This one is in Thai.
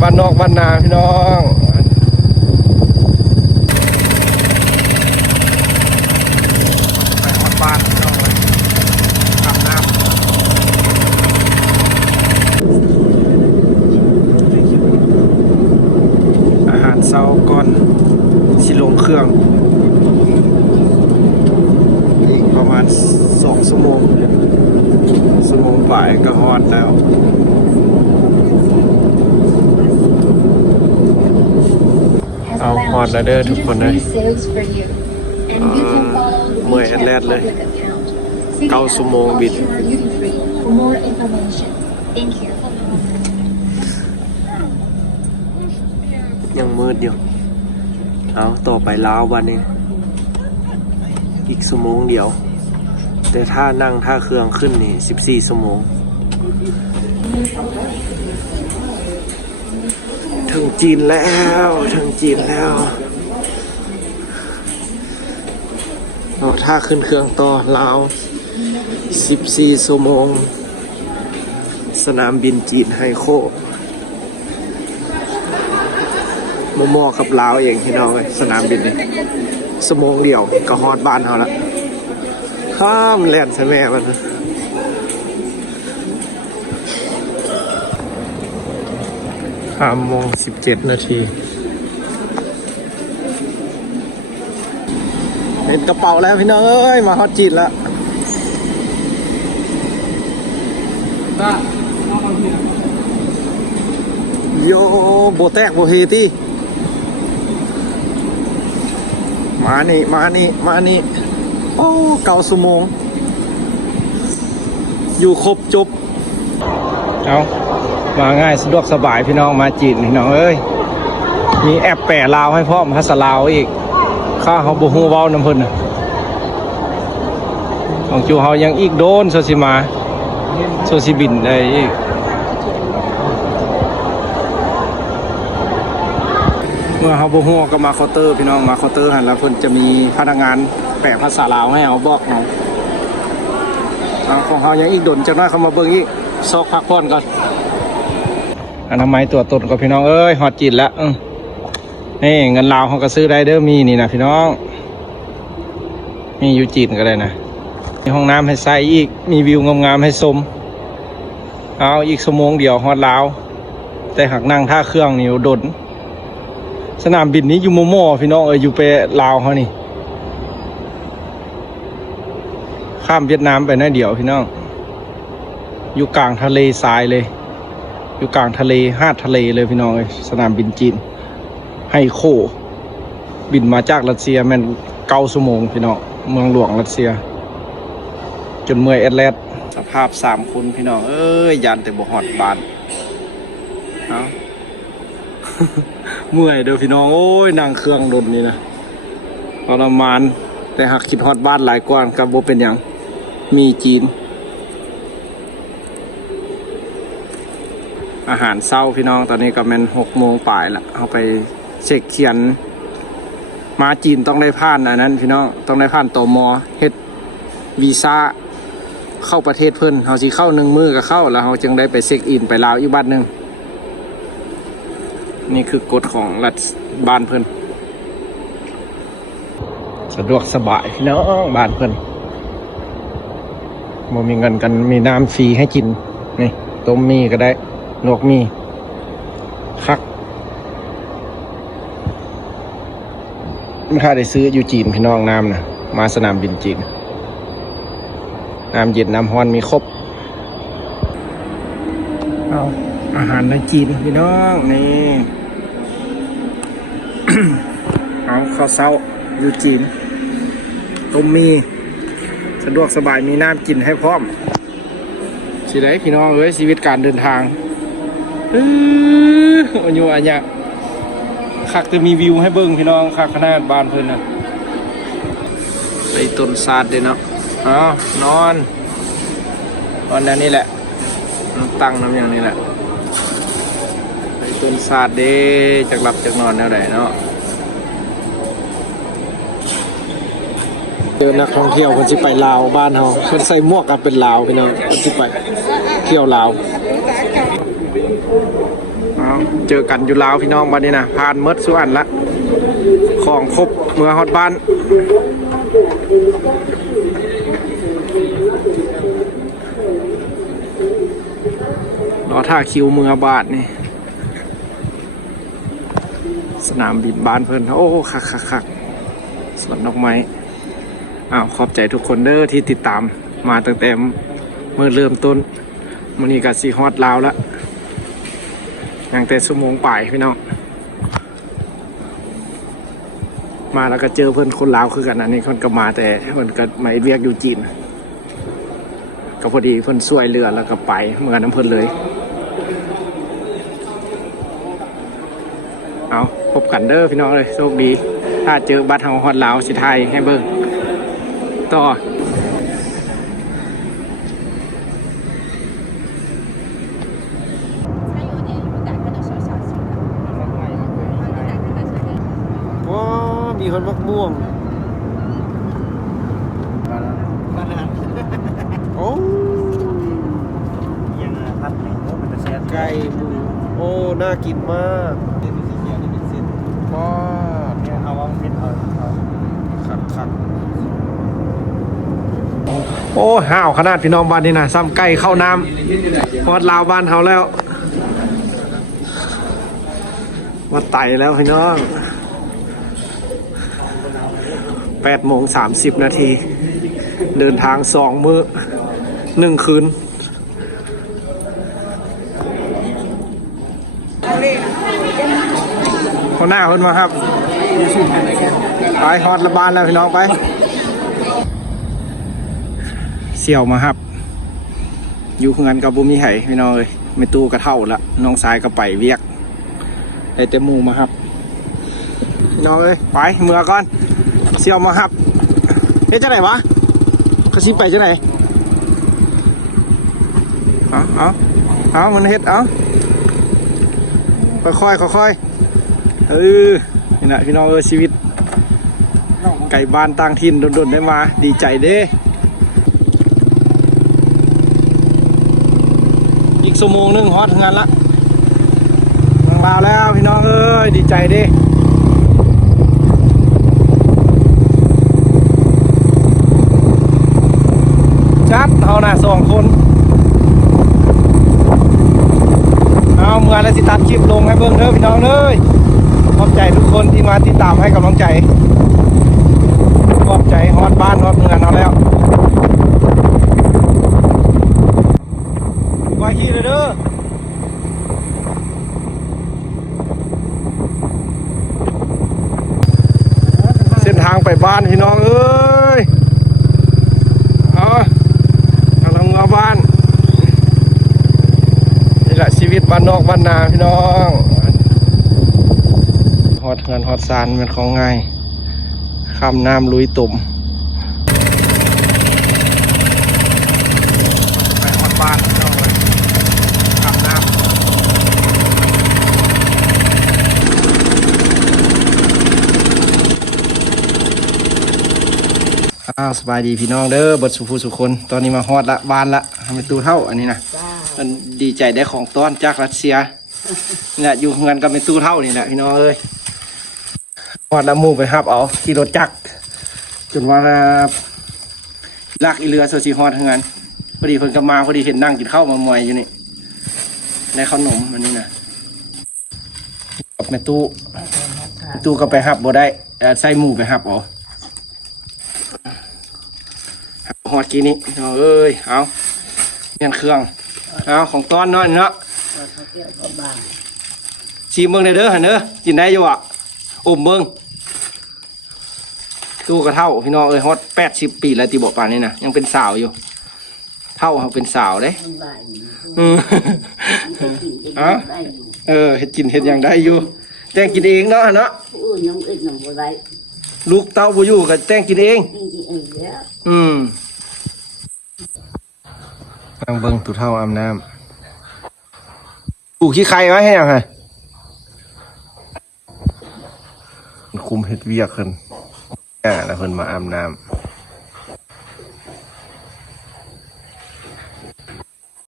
บ้านนอกบ้านนาพี่น้องไปฮอดบ้านพี่น้องเลยอาบน้ำอาหารเช้าก่อนสิลงเครื่องอีกประมาณ2 ชั่วโมงบ่ายก็ฮอดแล้วเอาฮอดแล้วเด้อทุกคนเลยเมื่อยแรดเลย9 ชั่วโมงบินยังมืดอยู่เอาต่อไปลาววันนี้อีกชั่วโมงเดียวแต่ถ้านั่งท่าเครื่องขึ้นนี่14 ชั่วโมงถึงจีนแล้วถ้าขึ้นเครื่องต่อลาว14 ชั่วโมงสนามบินจีนไฮโคมอกับลาวเองพี่น้องเลยสนามบินนี่ชั่วโมงเดียวก็ฮอดบ้านเอาละข้ามแลนด์ใช่ไหมมัน5:17 เห็นกระเป๋าแล้วพี่น้องเอ้ยมาฮอตจีนแล้วโยโบแตกโบเฮตี้มานี่โอ้9 ชั่วโมงอยู่ครบจบเอามาง่ายสะดวกสบายพี่น้องมาจีนพี่น้องเอ้ยมีแอปแปลลาวให้พร้อมภาษาลาวอีกข้าเขาบ่ฮู้เว้าน้ำเพิ่นน่ะของจูเฮายังอีกโดนโซสิมาโซสิบินได้อีกเมื่อเฮาบ่ฮู้ก็มาเคาน์เตอร์พี่น้องมาเคาน์เตอร์หั่นแล้วเพิ่นจะมีพนักงานแปลภาษาลาวให้เอาบอกเนาะของเฮายังอีกโดนจักหน่อยเขามาเบิ่งอีกซอกพักผ่อนก่อนอนามัยตัวตนก็พี่น้องเอ้ยฮอดจีนแล้วนี่เงินลาวเขาก็ซื้อได้เด้อมีนี่นะพี่น้องมีอยู่จีนก็ได้นะมีห้องน้ำให้ใส่อีกมีวิวงามๆให้ชมเอาอีกชั่วโมงเดียวฮอดลาวแต่หากนั่งท่าเครื่องนี่โดนสนามบินนี้อยู่โมพี่น้องอยู่ไปลาวเขานี่ข้ามเวียดนามไปน้อยเดียวพี่น้องอยู่กลางทะเลทรายเลยอยู่กลางทะเลหาดทะเลเลยพี่น้องสนามบินจีนไฮโคบินมาจากรัสเซียแม่น9 ชั่วโมงพี่น้องเมืองหลวงรัสเซียจนเมื่อยแอดแลดสภาพ3 คนพี่น้องยันแต่บ่ฮอดบ้านเอา เมื่อยเด้อพี่น้องโอ้ยนั่งเครื่องดนนี่นะทรมานแต่หากคิดฮอดบ้านหลายกว่ากับบ่เป็นหยังมีจีนอาหารเช้าพี่น้องตอนนี้ก็แม่น6 โมงปลายละเอาไปเช็คเขียนมาจีนต้องได้ผ่านอันนั้นพี่น้องต้องได้ผ่านตม.เฮ็ดวีซ่าเข้าประเทศเพิ่นเฮาสิเข้า1 มื้อก็เข้าแล้วเฮาจึงได้ไปเช็คอินไปลาวอีกบ้านนึงนี่คือกฎของรัฐบ้านเพิ่นสะดวกสบายพี่น้องบ้านเพิ่นบ่มีเงินกันมีน้ำฟรีให้กินนี่ต้มมีก็ได้ลวกมีคักถ้าได้ซื้ออยู่จีนพี่น้องน้ำนะมาสนามบินจีนน้ำเย็นน้ำร้อนมีครบเอาอาหารในจีนพี่น้องนี่ เอาข้าวเช้าอยู่จีนต้มมีสะดวกสบายมีน้ำกินให้พร้อมสิได้พี่น้องชีวิตการเดินทางอันยูอันยะคักจะมีวิวให้เบิ้งพี่น้องคักขนาดบ้านเพิ่นนะไปต้นซาดเลยเนาะนอนนั่นนี่แหละตั้งน้ำอย่างนี้แหละไปต้นซาดเด้จากหลับจากนอนแนวไหนเนาะเดินนักท่องเที่ยวคนที่ไปลาวบ้านเขาคนใส่หมวกกันเป็นลาวพี่น้องคนที่ไปเที่ยวลาว เจอกันอยู่ลาวพี่น้องวันนี้นะผ่านเมดสุวรรณละของครบเมื่อฮอดบ้านรอท่าคิวเมืองบาทนี่สนามบินบ้านเพิ่นโอ้คักสวนดอกไม้ขอบใจทุกคนเด้อที่ติดตามมาตั้งแต่เมื่อเริ่มต้นมื้อนี้ก็สิฮอดลาวละยังแต่ชั่วโมงป่ายพี่น้องมาแล้วก็เจอเพื่อนคนลาวคือกันอันนี้คนก็มาแต่เพื่อนก็มาเวียกอยู่จีนก็พอดีเพื่อนช่วยเรือแล้วก็ไปเมื่อน้ำเพื่อนเลยเอาพบกันเด้อพี่น้องเลยโชคดีถ้าเจอบัตรเฮาฮอดลาวสิไทยให้เบิ่งต่อว้ามีคนมักม่วงโอ้ยังพัดโอ้มันจะแซ่บไก่บูโอ้น่ากินมากนี่เป็นสีเขียวนี่เป็นเส้นว้าเนี่ยเอาว่าเป็นเอาคักโอ้ห่าวขนาดพี่น้องบ้านนี่นะซ้ำไก่เข้าน้ำพอดลาวบ้านเขาแล้วมาไต่แล้วพี่น้อง8:30 นาทีเดินทาง2 มื้อ1 คืนคนหน้าคนมาครับไปฮอดละบานแล้วพี่น้องไปเสี่ยวมาครับอยู่เงินกับบุมีไห่พี่น้องเลยไม่ตู้กระเท่าละน้องสายก็ไปเวียกได้เต็มมูมาครับพี่น้องเลยไปเมื่อก่อนเสี่ยวมาครับเฮ็ดจะไหนวะกระซิบไปจะไหนเอามันเฮ็ดเอาค่อยนี่นะพี่น้องชีวิตไก่บ้านต่างถิ่นโดนๆได้มาดีใจเด้อีกชั่วโมงนึงฮอตงานละมาแล้วพี่น้องเอ้ยดีใจเด้จัดเอาหน้า2 คนเอาเมื่อแล้วสิตัดคลิปลงให้เบิ่งเด้อพี่น้องเอ้ยขอบใจทุกคนที่มาติดตามให้กำลังใจขอบใจฮอดบ้านฮอดเมืองเอาแล้วไว้ขี้เลยเด้อเส้นทางไปบ้านพี่น้องเอ้ยกำลังมาบ้านนี่แหละชีวิตบ้านนอกบ้านนาพี่น้องฮอดเงินฮอดซานมันของง่ายข้ามน้ำลุยตุ่มไปฮอดบ้านพี่น้องเลยข้ามน้ำสบายดีพี่น้องเด้อบทสุภูสุคนตอนนี้มาฮอดละบ้านละทำเป็นตู้เท่าอันนี้นะมันดีใจได้ของต้อนจากรัสเซียนี่แหละอยู่เงินกับเป็นตู้เท่านี่แหละพี่น้องเอ้ยฮอดละมูไปครับเอาขี่รถจักรจนว่าลากอีเรือโซซีฮอดเงินพอดีคนก็มาพอดีเห็นนั่งกินข้าวมามวยอยู่นี่ได้ขนมอันนี้นะกับแม่ตู้ก็ไปหับบ่ได้ใส่หมูไปหับเอาฮอดกี้นี้เอ้ยเอาเมียนเครื่องเอาของต้อนน้อยเนาะชิมเบิ้งได้เด้อหันเด้อกินได้อยู่อ่ะอมเบิ้งตู้กระเท่าพี่น้องเอ้ยฮอด80 ปีแล้วตีบอกป่านนี้นะยังเป็นสาวอยู่เท่าเขาเป็นสาวเด้เฮ็ดกินเฮ็ดอย่างได้อยู่แต่งกินเองเนาะลูกเต้าบ่อยู่ก็แต่งกินเองนั่งเบิ้งตู้เท่าอาบน้ำปลูกขี้ไข่ไว้ให้ยังไงคุมเฮ็ดเวียกขึ้นแล้วเพิ่นมาอาบน้ำ